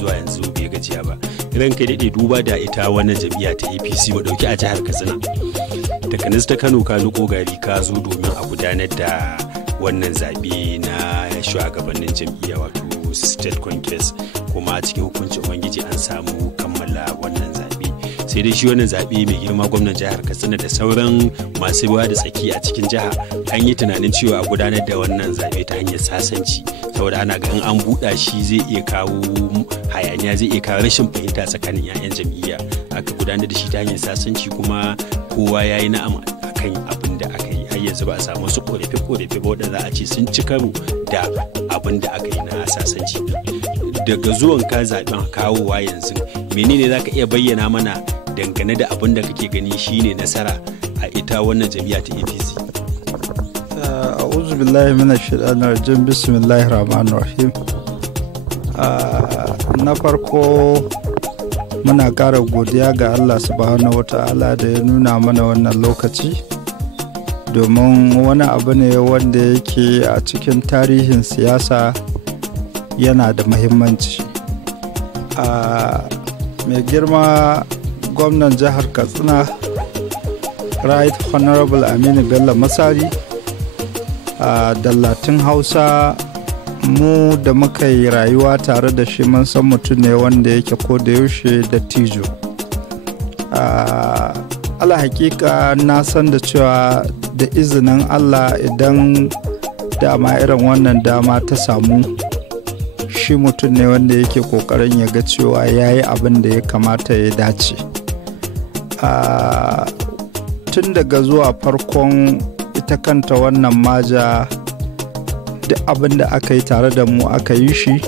zuwa yanzu bai gajiya ba. Idan kai daɗe duba da ita wannan jam'iyya ta APC mu ɗauki a jihar Katsina. Takanas ta Kano ka zuƙo gari ka zo domin a gudanar da wannan zaɓe na shugabannin jam'iyya wato state congress, kuma cikin hukuncin ubangiji an samu kammala wannan zaɓe. Sai dai shi wannan zaɓe mai girma gwamnan jihar Katsina da sauran masu ruwa da tsaki a cikin jiha an yi tunanin cewa a gudanar da wannan zaɓe ta hanyar sasanci, saboda ana ganin an buɗa shi zai iya kawo hayaniya, zai iya kawo rashin fahimta tsakanin 'ya'yan jam'iyya. Aka gudanar da shi ta hanyar sasanci kuma kowa ya yi na'am akan abin da aka yi. Har yanzu ba a samu wasu korafe-korafe ba waɗanda za a ce sun ci karo da abin da aka yi na sasanci. Daga zuwan ka zaɓen kawowa yanzu menene za ka iya bayyana mana dangane da abin da kake gani shine nasara a ita wannan jam'iyya ta APC? A'udhu billahi minash shaitanir rajim, bismillahir rahmanir rahim. Na farko muna ƙara godiya ga Allah subhanahu wata'ala da ya nuna mana wannan lokaci, domin wani abu ne wanda yake a cikin tarihin siyasa yana da muhimmanci. Mai girma gwamnan jihar Katsina Right Honorable Aminu Bello Masari, dallatin Hausa mu da muka yi rayuwa tare da shi mun san mutum ne wanda yake ko da yaushe da tijo. Ala hakika na san da cewa da izinin Allah idan dama irin wannan dama ta samu, shi mutum ne wanda yake kokarin ya ga cewa ya yi abin da ya kamata ya dace. Tun daga zuwa farkon ita kanta wannan maja, duk abin da aka yi tare da mu aka yi shi.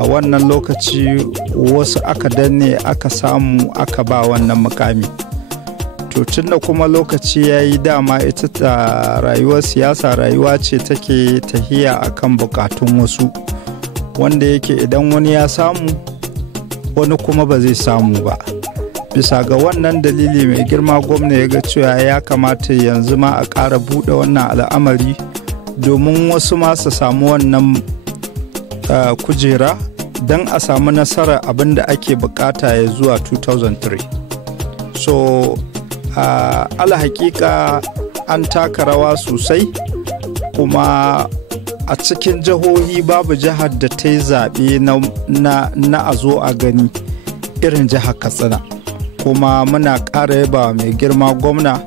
A wannan lokaci wasu aka danne aka samu aka ba wannan mukami. To tun da kuma lokaci ya yi, dama ita ta rayuwar siyasa rayuwa ce take tahiya akan bukatun wasu, wanda yake idan wani ya samu wani kuma ba zai samu ba. Bisa ga wannan dalili mai girma gwamna ya ga cewa ya kamata yanzu ma a ƙara buɗe wannan al'amari domin wasu ma su samu wannan kujera don a samu nasarar abin da ake bukata ya zuwa 2003. So ala hakika an taka rawa sosai, kuma a cikin jihohi babu jihar da ta yi zaɓe na a zo a gani irin jihar Katsina. Kuma muna ƙara yaba mai girma gwamna,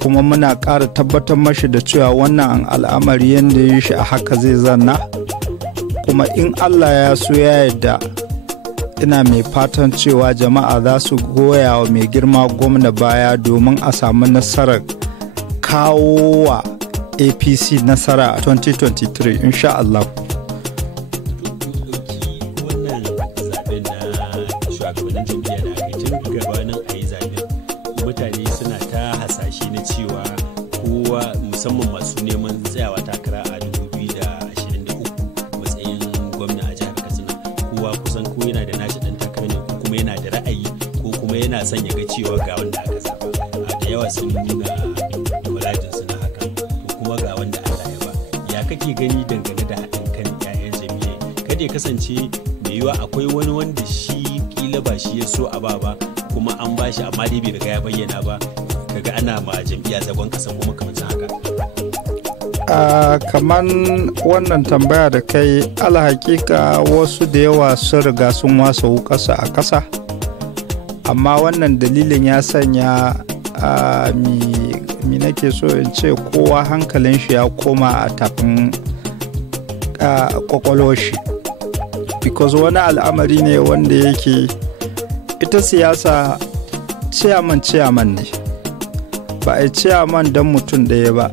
kuma muna ƙara tabbatar mashi da cewa wannan al'amari yadda ya yi shi a haka zai zanna. Kuma in Allah ya so ya yarda, ina mai fatan cewa jama'a za su goya wa mai girma gwamna baya domin a samu nasarar kawo wa APC nasara a 2023 insha Allah. Wannan zaben na shugabannin jam'iyya da aka yi tun gabanin a yi zaben, mutane suna ta hasashe na cewa kowa musamman masu neman tsayawa takara a 2023 matsayin gwamna a jihar Katsina, kowa kusan ko yana da nashi dan takara ne ko kuma yana da ra'ayi ko kuma yana son ya ga cewa ga wanda aka zaba. Da yawa sun nuna muradinsu na haka, ko kuma ga wanda Allah ya ba. Ya kake gani dangane da haɗin kan 'ya'yan jam'iyyar? Kada ya kasance mai yiwa akwai wani wanda shi kila ba shi ya so a ba kuma an ba shi amma dai bai riga ya bayyana ba, kaga ana ma jam'iyya zagon kasa kuma kamar haka. Kaman wannan tambaya da kai, ala hakika wasu da yawa sun riga sun wasa wukasa a ƙasa, amma wannan dalilin ya sanya mi nake so in ce kowa hankalin shi ya koma a tafin kwakwalwar shi, because wani al'amari ne wanda yake ita siyasa ciyaman ne, ba a ciyaman don mutum ɗaya ba.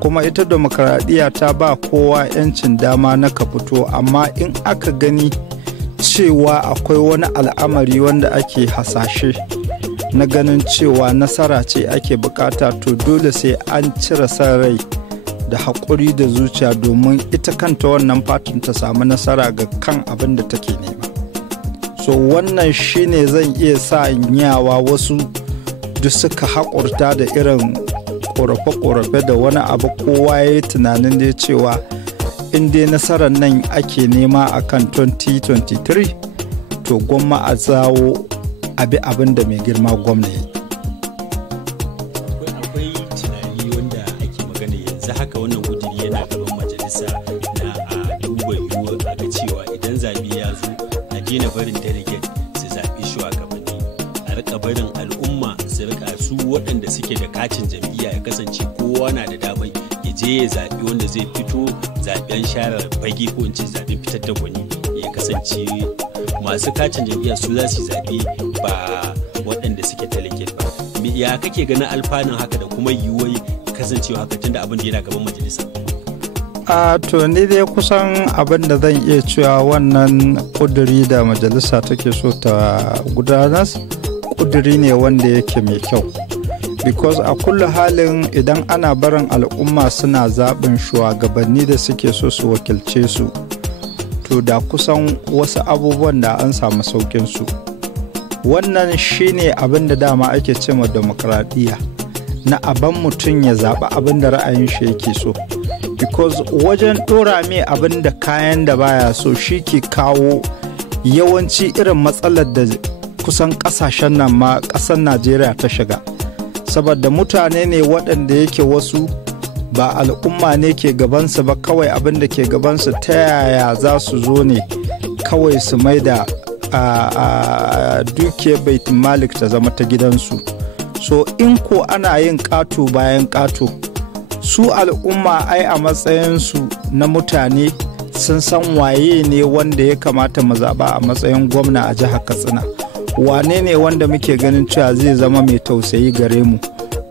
Kuma ita demokaradiyya ta ba kowa 'yancin dama na ka fito, amma in aka gani cewa akwai wani al'amari wanda ake hasashe na ganin cewa nasara ce ake bukata, to dole sai an cire san rai da haƙuri da zuciya domin ita kanta wannan fatin ta samu nasara ga kan abin da take nema. So wannan shine zan iya sa yawa wasu duk suka haƙurta da irin ƙorafe-ƙorafe da wani abu, kowa ya yi tunanin da cewa in dai nasarar nan ake nema akan 2023 to gwamma a zawo abin da mai girma gwamna yi. Akwai tunani wanda ake magana yanzu haka wannan kudiri yana gaban majalisa na a duba yiwuwar a ga cewa idan zaɓe ya zo a daina barin delegate su zaɓi shugabanni, a rika barin al'umma su rika su waɗanda suke da katin jam'iyya ya kasance kowa na da damar ya je ya zaɓi wanda zai fito zaɓen share fage ko in ce zaɓen fitar da gwani, ya kasance masu katin jam'iyya su za su zaɓi ba waɗanda suke delegate ba. Ya kake ganin alfanun haka da kuma yiwuwar kasancewa haka tunda abin da yana gaban majalisa? To ni dai kusan abin da zan iya cewa wannan kuduri da majalisa take so ta gudanar kuduri ne wanda yake mai kyau, because a kullu halin idan ana barin al'umma suna zaɓin shugabanni da suke so su wakilce su, to da kusan wasu abubuwan da an samu saukin su. Wannan shine abin da dama ake cewa demokradiyya, na aban mutum ya zaɓi abin da ra'ayin shi yake so, because wajen ɗora mai abin da kayan da baya so shi ke kawo yawanci irin matsalar da kusan ƙasashen nan ma ƙasar Najeriya ta shiga, saboda mutane ne waɗanda yake wasu ba al'umma ne ke gabansu ba, kawai abin da ke gabansu ta yaya za su zo ne kawai su mai da dukiyar baitul malik ta zama ta gidansu. So in ko ana yin ƙato bayan ƙato, su al'umma ai a matsayinsu na mutane sun san waye ne wanda ya kamata mu zaɓa a matsayin gwamna a jihar Katsina, wane ne wanda muke ganin cewa zai zama mai tausayi gare mu,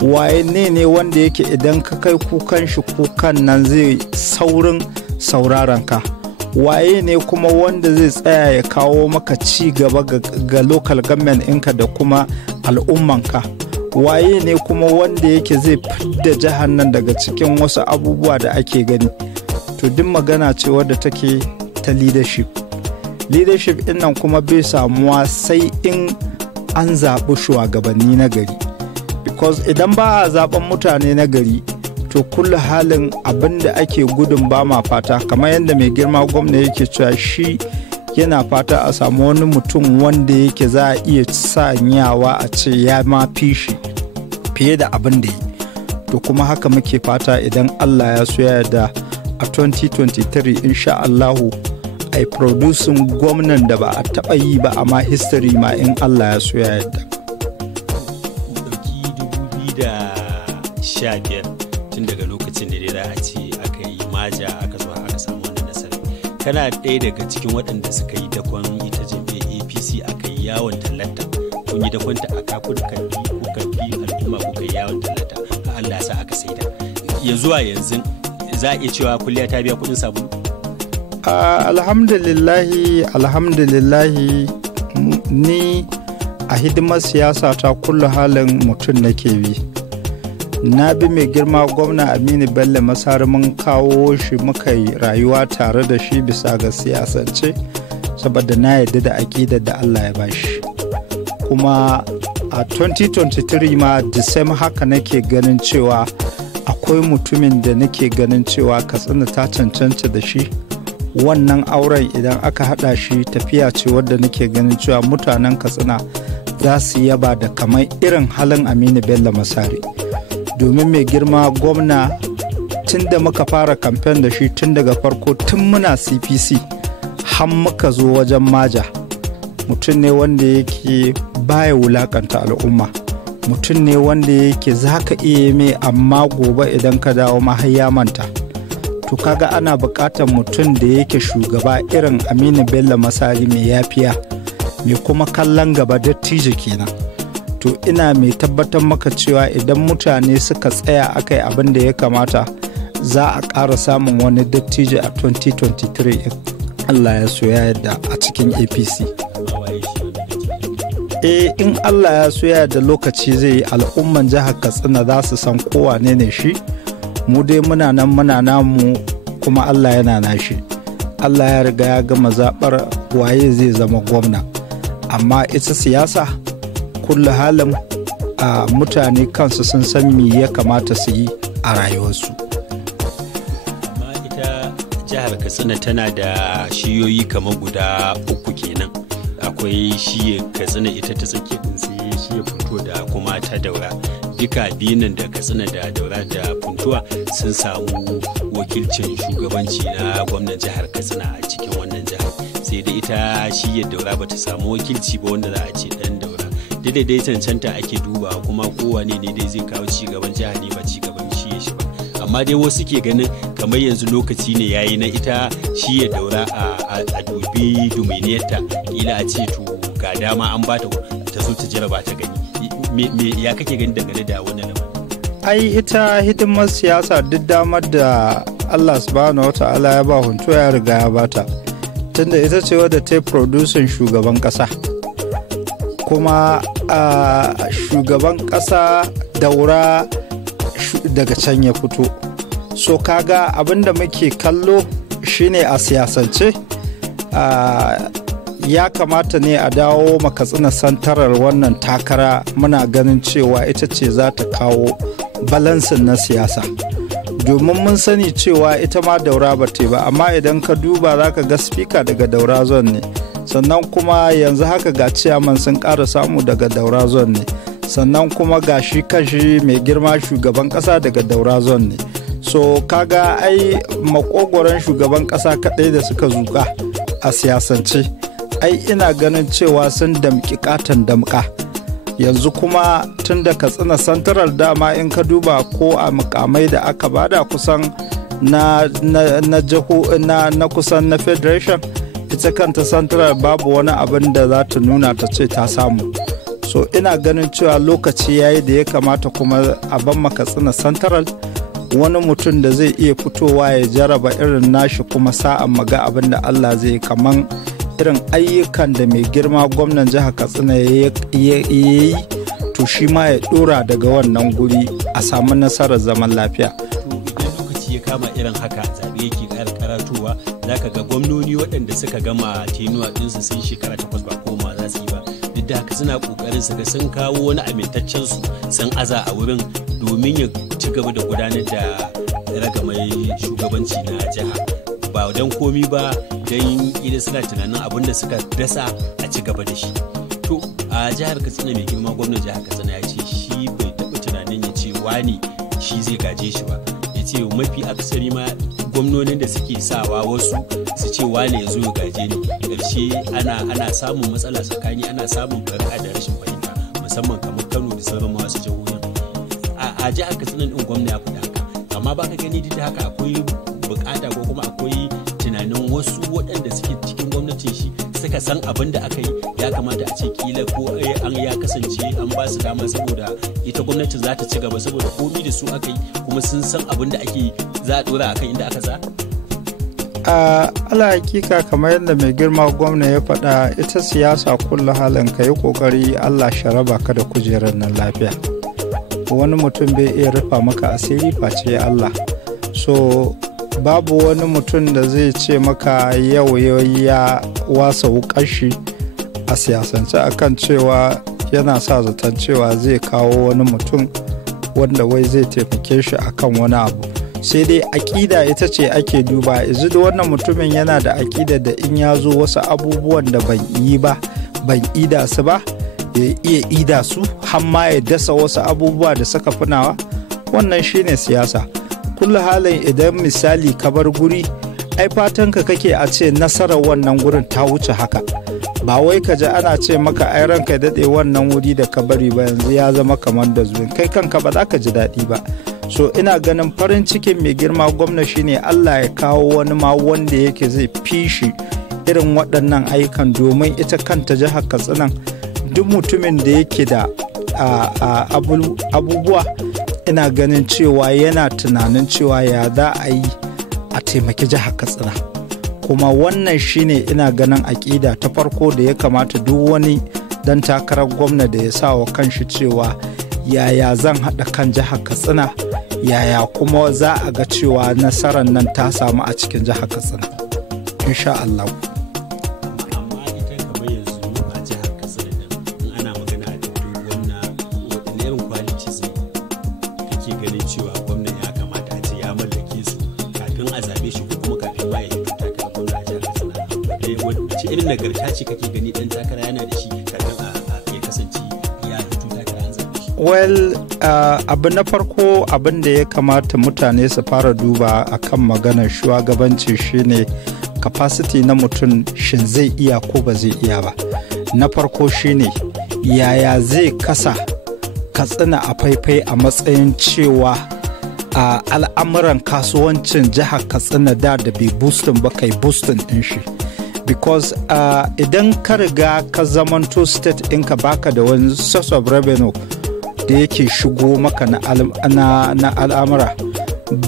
waye ne wanda yake idan ka kai kukan shi kukan nan zai saurin sauraron ka, waye ne kuma wanda zai tsaya ya kawo maka ci gaba ga local government ɗinka da kuma al'ummanka, waye ne kuma wanda yake zai fidda jihar nan daga cikin wasu abubuwa da ake gani. To duk magana ce wadda take ta leadership ɗin nan kuma bai samuwa sai in an zaɓi shugabanni na gari, because idan ba a zaɓen mutane na gari to kullu halin abin da ake gudun ba ma fata, kamar yadda mai girma gwamna yake cewa shi yana fata a samu wani mutum wanda yake za a iya sanyawa a ce ya ma fi shi fiye da abin da yi. To kuma haka muke fata idan Allah ya so ya yarda a 2023 insha Allahu ai producing gwamnan da ba a taɓa yi ba amma history ma in Allah ya so ya yarda. 2015 tun daga lokacin da za a ce aka yi maja aka zo aka samu wannan nasara, kana ɗaya daga cikin waɗanda suka yi dakon ita jam'iyyar APC aka yi yawon tallata, kun yi dakonta a kakun karfi ko karfi al'umma kuka yi yawon tallata, Allah sa aka saida. Ya zuwa yanzu za a iya cewa kulliya ta biya kuɗin sabulu? Alhamdulillahi ni a hidimar siyasa ta kullu halin mutum nake bi. Na bi mai girma gwamna Aminu Bello Masari, mun kawo shi muka yi rayuwa tare da shi bisa ga siyasance, saboda na yarda da aƙidar da Allah ya bashi. Kuma a 2023 ma the same haka nake ganin cewa akwai mutumin da nake ganin cewa Katsina ta cancanta da shi. Wannan auren idan aka haɗa shi tafiya ce wadda nake ganin cewa mutanen Katsina za su yaba da kamar irin halin Aminu Bello Masari. Domin mai girma gwamna tun da muka fara kamfen da shi tun daga farko, tun muna CPC har muka zo wajen maja, mutum ne wanda yake baya wulakanta al'umma, mutum ne wanda yake za ka iya mai amma gobe idan ka dawo mahayya manta. To kaga ana buƙatar mutum da yake shugaba irin Aminu Bello Masari mai yafiya, mai kuma kallon gaba dattijo kenan. To ina mai tabbatar maka cewa idan mutane suka tsaya aka yi abin da ya kamata, za a ƙara samun wani dattijo a 2023 Allah ya so ya yarda a cikin APC. In Allah ya so ya yarda lokaci zai yi, al'umman jihar Katsina za su san kowa ne shi. Mu dai muna nan muna namu, kuma Allah yana nashi. Allah ya riga ya gama zaɓar waye zai zama gwamna, amma ita siyasa kullu halin a mutane kansu sun san me ya kamata su yi a rayuwarsu. Amma ita jihar Katsina tana da shiyoyi kamar guda 3 kenan. Akwai shiye Katsina ita ta tsakiya din, sai shiye Funtuwa da kuma ta Daura. Duka biyun da Katsina da Daura da Funtuwa sun samu wakilcin shugabanci na gwamnan jihar Katsina a cikin wannan jihar. Sai dai ita shiyar Daura bata samu wakilci ba wanda za a ce dan Daura. Daidai cancanta ake duba, kuma kowane ne dai zai kawo ci gaban jihar ne ba ci gaban shiye shi ba. Amma dai wasu ke ganin kamar yanzu lokaci ne yayi na ita shiyar Daura a dubi dominiyarta, kila a ce to ga dama an bata ta zo ta jaraba ta gani. Me ya kake gani dangane da wannan lamarin? Ai ita hidimar siyasa duk damar da Allah subhanahu wata'ala ya ba Funtuwa ya riga ya bata, tunda ita ce wadda ta yi producing shugaban kasa, kuma shugaban kasa Daura daga can ya fito. So kaga abinda muke kallo shine a siyasance ya kamata ne a dawo Katsina santarar wannan takara. Muna ganin cewa ita ce za ta kawo balansin na siyasa, domin mun sani cewa ita ma Daura ba ta ba, amma idan ka duba za ka ga speaker daga Daura zone ne, sannan kuma yanzu haka ga ciyaman sun ƙara samu daga Daura zone ne, sannan kuma ga shi kashi mai girma shugaban ƙasa daga Daura zone ne. So kaga ai makogoron shugaban ƙasa kaɗai da suka zuƙa a siyasance, ai ina ganin cewa sun damƙi ƙaton damƙa. Yanzu kuma tun da Katsina Central dama in ka duba ko a mukamai da aka bada kusan na kusan na federation, ita kanta Central babu wani abin da za ta nuna ta ce ta samu. So ina ganin cewa lokaci yayi da ya kamata kuma a ban Katsina Central wani mutum da zai iya fitowa ya jaraba irin nashi kuma sa'an maga abin da Allah zai, kaman irin ayyukan da mai girma gwamnan jihar Katsina ya yi, to shi ma ya dora daga wannan guri a samu nasarar zaman lafiya. Idan lokaci ya kama irin haka, zaɓe yake ƙara karatowa, za ka ga gwamnoni waɗanda suka gama tenuwa ɗinsu sun shekara 8 ba koma za su yi ba, duk da haka suna ƙoƙarin su ga sun kawo wani amintaccen su sun aza a wurin domin ya ci gaba da gudanar da ragamai shugabanci na jiha. Ba don komi ba, don idan suna tunanin abin da suka dasa a ci gaba da shi. To a jihar Katsina mai girma gwamnan jihar Katsina ya ce shi bai taɓa tunanin ya ce wani shi zai gaje shi ba. Ya ce mafi akasari ma gwamnonin da suke sawa wasu su ce wani ya zo ya gaje ni, ƙarshe ana samun matsala tsakani, ana samun barka da rashin fahimta, musamman kamar Kano da sauran wasu jihohin. A jihar Katsina din gwamna ya faɗa haka, amma baka gani duk da haka akwai bukata ko kuma akwai tunanin wasu waɗanda suke cikin gwamnatin shi suka san abin da aka yi, ya kamata a ce kila ko an ya kasance an ba su dama saboda ita gwamnatin za ta ci gaba, saboda komi da su aka yi kuma sun san abin da ake za a dora akan inda aka sa. Ala hakika kamar yadda mai girma gwamna ya faɗa, ita siyasa kulla halin ka yi ƙoƙari Allah sharaba ka da kujerar nan lafiya. Wani mutum bai iya rufa maka asiri face Allah. So babu wani mutum da zai ce maka yau ya wasa wukar shi a siyasance akan cewa yana sa zaton cewa zai kawo wani mutum wanda wai zai taimake shi akan wani abu. Sai dai aƙida ita ce ake duba, izu da wannan mutumin yana da aƙida da in ya zo wasu abubuwan da ban ida su ba, ya iya ida su, har ma ya dasa wasu abubuwa da suka finawa. Wannan shine siyasa. Kullu halin idan misali ka bar guri, ai fatanka kake a ce nasarar wannan gurin ta wuce haka, ba wai ka ji ana ce maka ai ranka daɗe wannan wuri da ka bari ba yanzu ya zama kamar da zuwin, kai kanka ba za ka ji daɗi ba. So ina ganin farin cikin mai girma gwamna shine Allah ya kawo wani ma wanda yake zai fishi irin waɗannan ayyukan, domin ita kanta jihar Katsina duk mutumin da yake da abubuwa, ina ganin cewa yana tunanin cewa ya za a yi a taimaki jihar Katsina. Kuma wannan shine ina ganin aƙida ta farko da ya kamata duk wani dan takarar gwamna da ya sa wa kanshi cewa yaya zan haɗa kan jihar Katsina, yaya kuma za a ga cewa nasarar nan ta samu a cikin jihar Katsina, insha Allah. Ganin cewa gwamnan ya kamata a ce ya mallake su kafin a zabe shi ko kuma kafin ma ya nagarta ce kake gani dan takara yana da shi kafin ya kasance ya fito takara an zaɓe shi? Well, abu na farko abin da ya kamata mutane su fara duba akan maganar shugabanci shine capacity na mutum shin zai iya ko ba zai iya ba. Na farko shine yaya zai kasa Katsina a faifai a matsayin cewa a al'amuran kasuwancin jihar Katsina da bai boostin ba kai boostin din shi. Because idan ka riga ka zamanto state ɗinka baka da wani source of revenue da yake shigo maka na al'amura,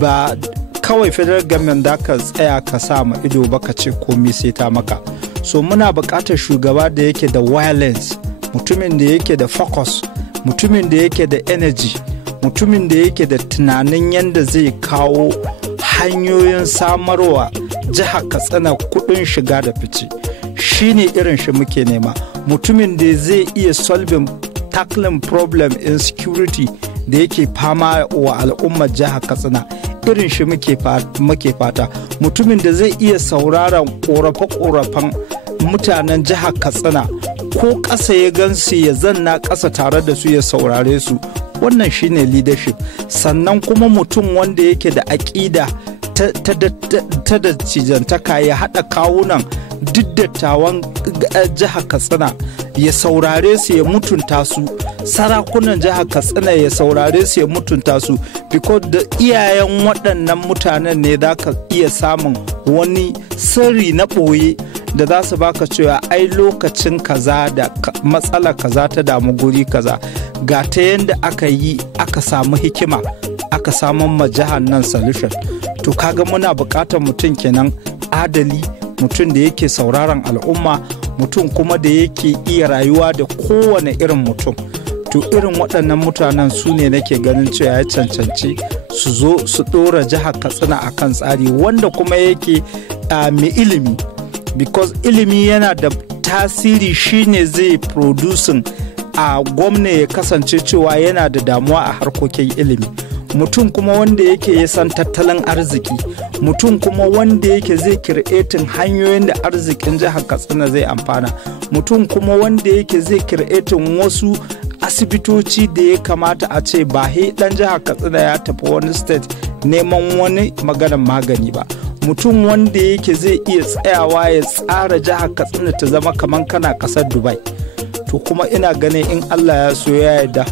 ba kawai federal government da ka tsaya ka sa ma ido ba ka ce komi sai ta maka. So muna buƙatar shugaba da yake da violence, mutumin da yake da focus, mutumin da yake da energy, mutumin da yake da tunanin yadda zai kawo hanyoyin samarwa jihar Katsina kudin shiga da fice. Shi ne irin shi muke nema, mutumin da zai iya tackling problem insecurity da yake fama wa al'ummar jihar Katsina. Irin shi muke fata, mutumin da zai iya sauraron korafe-korafen mutanen jihar Katsina, ko ƙasa ya gansu ya zanna ƙasa tare da su ya saurare su. Wannan shine leadership. Sannan kuma mutum wanda yake da aƙida ta da cijantaka ya haɗa kawunan duk dattawan jihar Katsina, ya saurare su ya mutunta su, sarakunan jihar Katsina ya saurare su ya mutunta su, because da iyayen waɗannan mutanen ne za ka iya samun wani sirri na ɓoye da za su baka cewa ai lokacin kaza da matsala kaza ta damu guri kaza, ga ta yadda aka yi aka samu hikima aka samun ma jihar nan solution. To kaga muna buƙatar mutum kenan adali, mutum da yake sauraron al'umma, mutum kuma da yake iya rayuwa da kowane irin mutum. To irin waɗannan mutanen su ne nake ganin cewa ya cancanci su zo su ɗora jihar Katsina a kan tsari wanda kuma yake mai ilimi, because ilimi yana da tasiri, shine zai producing a gwamna ya kasance cewa yana da damuwa a harkokin ilimi. Mutum kuma wanda yake ya san tattalin arziki, mutum kuma wanda yake zai creating hanyoyin da arzikin jihar Katsina zai amfana, mutum kuma wanda yake zai creating wasu asibitoci da ya kamata a ce ba dan jihar Katsina ya tafi wani state neman wani maganar magani ba. Mutum wanda yake zai iya tsayawa ya tsara jihar Katsina ta zama kamar kana kasar Dubai. To kuma ina ganin in Allah ya so ya yarda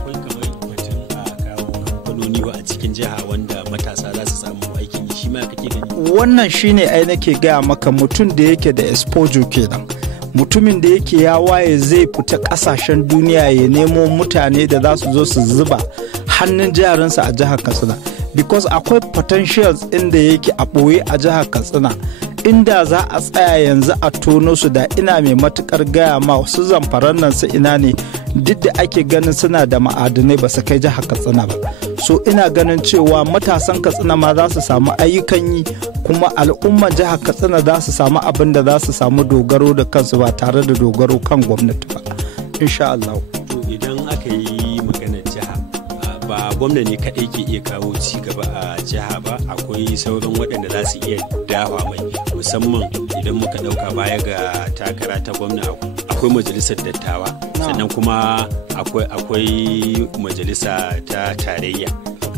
a cikin jiha wanda matasa za su samu aikin yi, shi ma kake gani? Wannan shine ai nake gaya maka, mutum da yake da exposure kenan, mutumin da yake ya waye zai fita kasashen duniya ya nemo mutane da za su zo su zuba hannun jarinsa a jihar Katsina, because akwai potentials inda yake a ɓoye a jihar Katsina. Inda za a tsaya yanzu a tono su, da ina mai matukar gaya ma wasu zamfaran nan su ina ne duk da ake ganin suna da ma'adanai ba su kai jihar Katsina ba. So ina ganin cewa matasan Katsina ma za su samu ayyukan yi, kuma al'ummar jihar Katsina za su samu abin da za su samu dogaro da kansu ba tare da dogaro kan gwamnati ba, insha Allah. To idan aka yi maganar jiha, ba gwamna ne kaɗai ke iya kawo ci gaba a jiha ba, akwai sauran waɗanda za su iya dawa mai, musamman idan muka ɗauka baya ga takara ta gwamna akwai majalisar dattawa, sannan kuma akwai majalisa ta tarayya,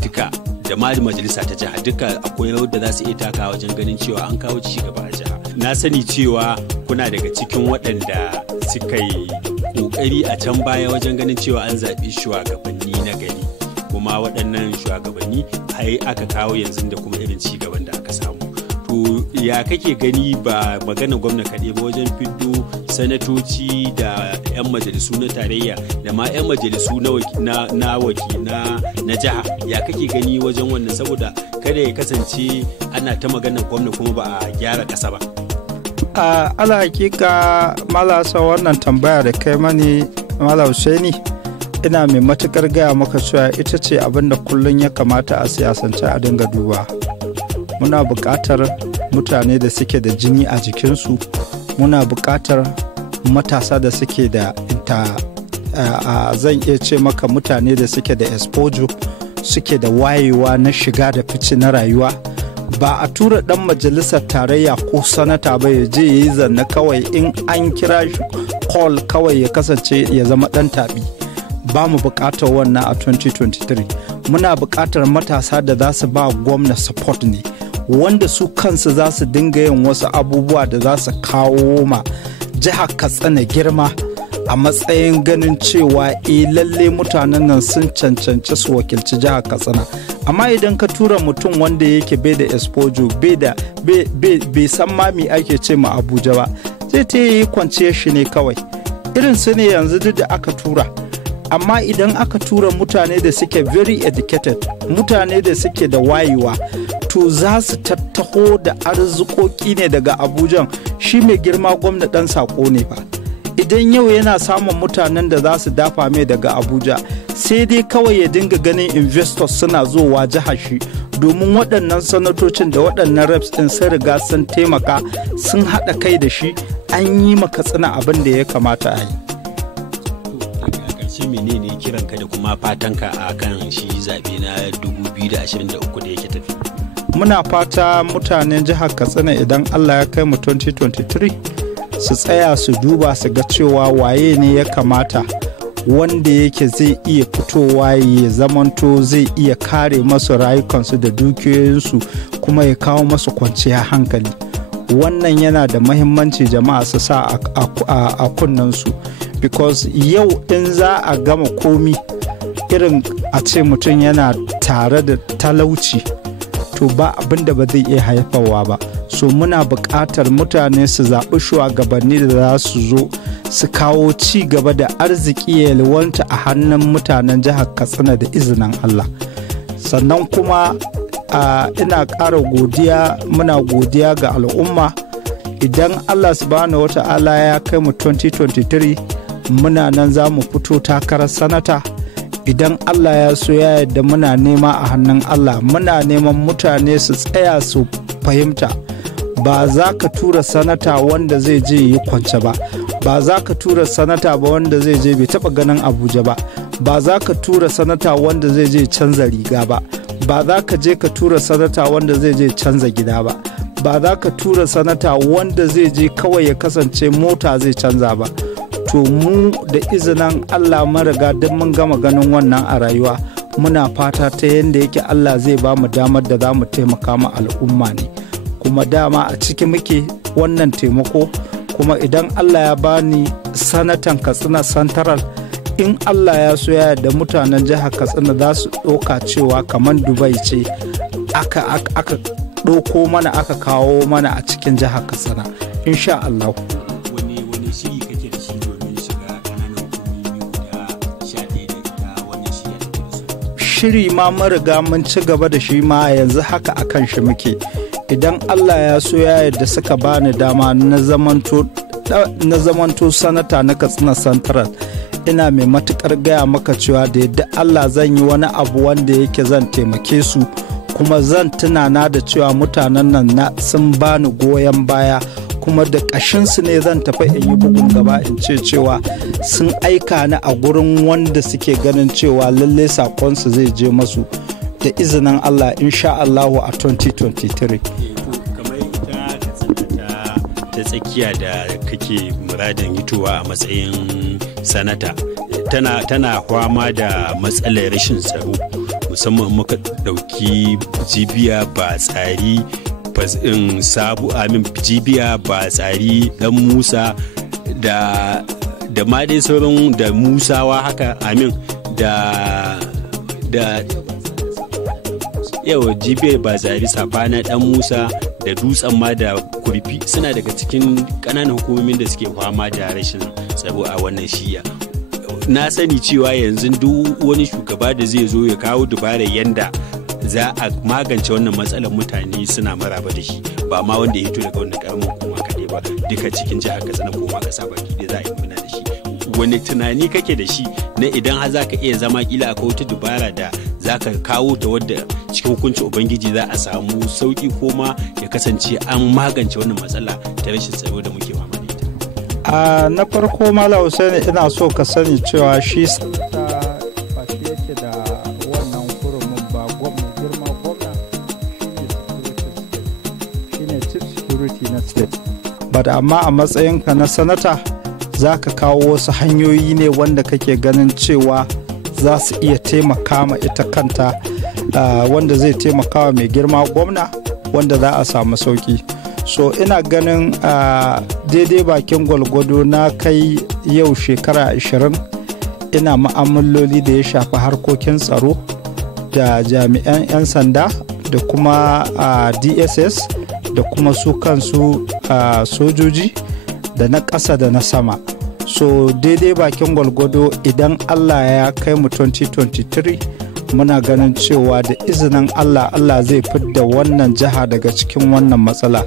duka da ma majalisa ta jiha, duka akwai rawar da za su iya taka wajen ganin cewa an kawo ci gaba a jiha. Na sani cewa kuna daga cikin waɗanda suka yi ƙoƙari a can baya wajen ganin cewa an zaɓi shugabanni na gari, kuma waɗannan shugabanni ai aka kawo yanzu da kuma irin ci gaban da aka samu. To ya kake gani, ba magana gwamna kaɗai ba, wajen fiddo sanatoci da 'yan majalisu na tarayya da ma 'yan majalisu na jiha, ya kake gani wajen wannan, saboda kada ya kasance ana ta maganar gwamna kuma ba a gyara ƙasa ba? Ala hakika malasa, wannan tambaya da kai mani Mala Husaini, ina mai matukar gaya maka cewa ita ce abin da kullum ya kamata a siyasance a dinga duba. Muna buƙatar mutane da suke da jini a jikinsu, muna buƙatar matasa da suke da zan iya ce maka mutane da suke da exposure, suke da wayewa na shiga da fice na rayuwa. ba a tura ɗan majalisar tarayya ko sanata ba ya je ya yi zanna kawai in an kira shi call kawai ya kasance ya zama ɗan taɓi. Ba mu buƙatar wannan a 2023. Muna buƙatar matasa da za su ba gwamna support ne, wanda su kansu za su dinga yin wasu abubuwa da za su kawo ma jihar Katsina girma a matsayin ganin cewa lalle mutanen nan sun cancanci su wakilci jihar Katsina. Amma idan ka tura mutum wanda yake bai da exposure bai san ma me ake ce ma Abuja ba, zai ta yi kwanciyar shi ne kawai. Irin su ne yanzu duk da aka tura. Amma idan aka tura mutane da suke very educated, mutane da suke da wayewa, to za su tattaho da arzikoki ne daga Abuja. Shi mai girma gwamna ɗan sako ne fa. Idan yau yana samun mutanen da za su dafa mai daga Abuja, sai dai kawai ya dinga ganin investors suna zowa jihar shi, domin waɗannan sanatocin da waɗannan reps ɗin sun riga sun taimaka sun haɗa kai da shi, an yi ma Katsina abin da ya kamata a yi. Menene kiranka da kuma fatanka a kan shi zaɓe na 2023 da yake tafi? Muna fata mutanen jihar Katsina idan Allah ya kai mu 2023 su tsaya su duba su ga cewa waye ne ya kamata wanda yake zai iya fitowa ya zamanto zai iya kare masu rayukansu da dukiyoyinsu kuma ya kawo masu kwanciyar hankali. Wannan yana da mahimmanci jama'a su sa a kunnensu. Because yau in za a gama komi irin a ce mutum yana tare da talauci, to ba abin da ba zai iya haifarwa ba. So muna buƙatar mutane su zaɓi shugabanni da za su zo su kawo ci gaba da arziki ya yalwanta a hannun mutanen jihar Katsina da izinin Allah. Sannan kuma ina ƙara muna godiya ga al'umma. Idan Allah subhanahu wata'ala ya kai mu 2023, muna nan za mu fito takarar sanata. Idan Allah ya so ya yarda muna nema a hannun Allah, muna neman mutane su tsaya su fahimta. Ba za ka tura sanata wanda zai je yi kwance ba, ba za ka tura sanata ba wanda zai je bai taba ganin Abuja ba, ba za ka tura sanata wanda zai je canza riga ba, ba za ka je ka tura sanata wanda zai je canza gida ba, ba za ka tura sanata wanda zai je kawai ya kasance mota zai canza ba. To mu da izinin Allah mun riga duk mun gama ganin wannan a rayuwa. Muna fata ta yadda yake Allah zai ba mu damar da za mu taimaka ma al'umma ne, kuma dama a ciki muke wannan taimako. Kuma idan Allah ya bani sanatan Katsina Central, in Allah ya so ya yarda mutanen jihar Katsina za su ɗauka cewa kamar Dubai ce aka ɗauko mana aka kawo mana a cikin jihar Katsina, insha Allah. Wani shiri kake da shi domin shiga ƙananan hukumomi guda 11 da ita wannan shi ya tafi da su? Shiri ma mun riga mun ci gaba da shi ma yanzu haka akan shi muke. Idan Allah ya so ya yarda suka bani dama na zamanto sanata na Katsina Central, ina mai matukar gaya maka cewa da yadda Allah zan yi wani abu wanda yake zan taimake su, kuma zan tunana da cewa mutanen nan sun bani goyon baya, kuma da ƙashinsu ne zan tafi in yi bugun gaba in ce cewa sun aika ni a gurin wanda suke ganin cewa lalle sakonsu zai je masu da izinin Allah insha Allahu a 2023. Ta tsakiya da kake muradin hitowa a matsayin sanata tana fama da matsalar rashin tsaro, musamman muka dauki jibiya ba tsari jibiya ba tsari dan Musa da ma dai sauran da Musawa haka amin da yawa jibiya ba tsari safana dan Musa da dutsen ma da kurfi suna daga cikin ƙananan hukumomin da suke fama da rashin tsaro a wannan shiya. Na sani cewa yanzu duk wani shugaba da zai zo ya kawo dubara yanda za a magance wannan matsalar, mutane suna maraba da shi, ba ma wanda ya hito daga wannan karamin hukuma kaɗai ba, duka cikin jihar Katsina ko ma ƙasa baki da za a yi muna da shi. Wani tunani kake da shi na idan har za ka iya zama kila akwai wata dubara da za ka kawo ta wadda cikin hukuncin ubangiji za a samu sauki ko ma ya kasance an magance wannan matsala ta rashin tsaro da muke fama da ita? Na farko Malam Hussein, ina so ka sani cewa shi ba shi yake da wannan hurumin ba, girma gwamna shi ne security security na state, but amma a matsayinka na sanata za ka kawo wasu hanyoyi ne wanda kake ganin cewa za su iya taimaka ma ita kanta, wanda zai taimaka wa mai girma gwamna, wanda za a samu sauki. So ina ganin daidai bakin gwalgwado na kai yau shekara 20 ina ma'amaloli da ya shafi harkokin tsaro da jami'an 'yan sanda da kuma DSS da kuma su kansu sojoji da na ƙasa da na sama. So daidai bakin gwalgwado idan Allah ya kai mu 2023 muna ganin cewa da izinin Allah zai fidda wannan jiha daga cikin wannan matsala,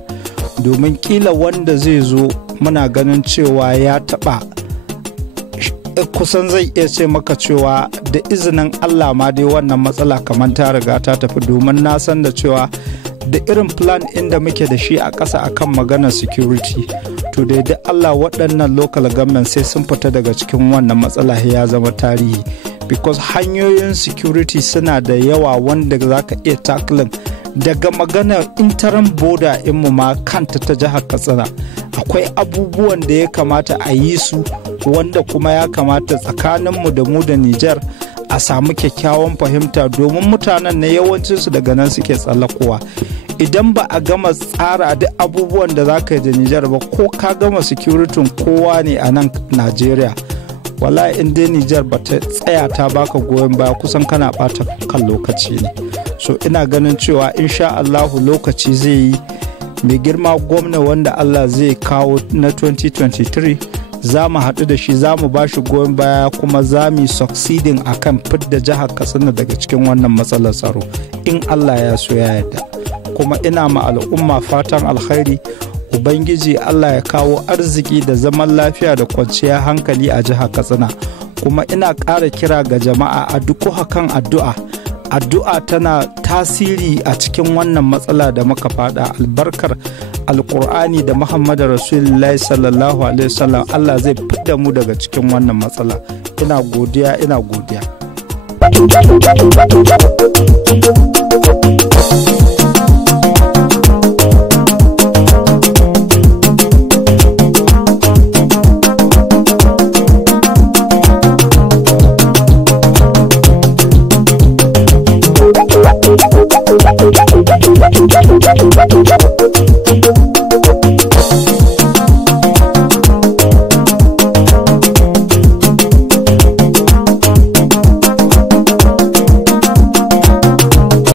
domin kila wanda zai zo muna ganin cewa ya taɓa kusan zai iya ce maka cewa da izinin Allah ma dai wannan matsala kamar ta riga ta tafi, domin na san da cewa da irin plan inda muke da shi a ƙasa akan maganar security, to da Allah waɗannan local government sai sun fita daga cikin wannan matsala ya zama tarihi, because hanyoyin security suna da yawa wanda za ka iya tackling daga maganar interim border mu ma kanta ta jihar Katsina. Akwai abubuwan da ya kamata a yi su wanda kuma ya kamata tsakaninmu da mu da Nijar a samu kyakkyawan fahimta, domin mutanen na yawancinsu daga nan suke tsallakowa. Idan ba a gama tsara duk abubuwan da za ka yi da Nijar ba, ko ka gama security kowa ne a nan Najeriya, wallahi in dai Nijar ba ta tsaya ta baka goyon baya kusan kana ɓata kan lokaci ne. So ina ganin cewa insha Allahu lokaci zai yi, mai girma gwamna wanda Allah zai kawo na 2023 za mu haɗu da shi, za mu ba shi goyon baya, kuma za mu succeeding akan fidda jihar Katsina daga cikin wannan matsalar tsaro in Allah ya so ya yarda. Kuma ina ma al'umma fatan alkhairi, Ubangiji Allah ya kawo arziki da zaman lafiya da kwanciyar hankali a jihar Katsina. Kuma ina ƙara kira ga jama'a a duk hakan addu'a tana tasiri a cikin wannan matsala da muka fada. Albarkar alkur'ani da Muhammadu Rasulullahi sallallahu alaihi wasallam, Allah zai fidda mu daga cikin wannan matsala. Ina godiya.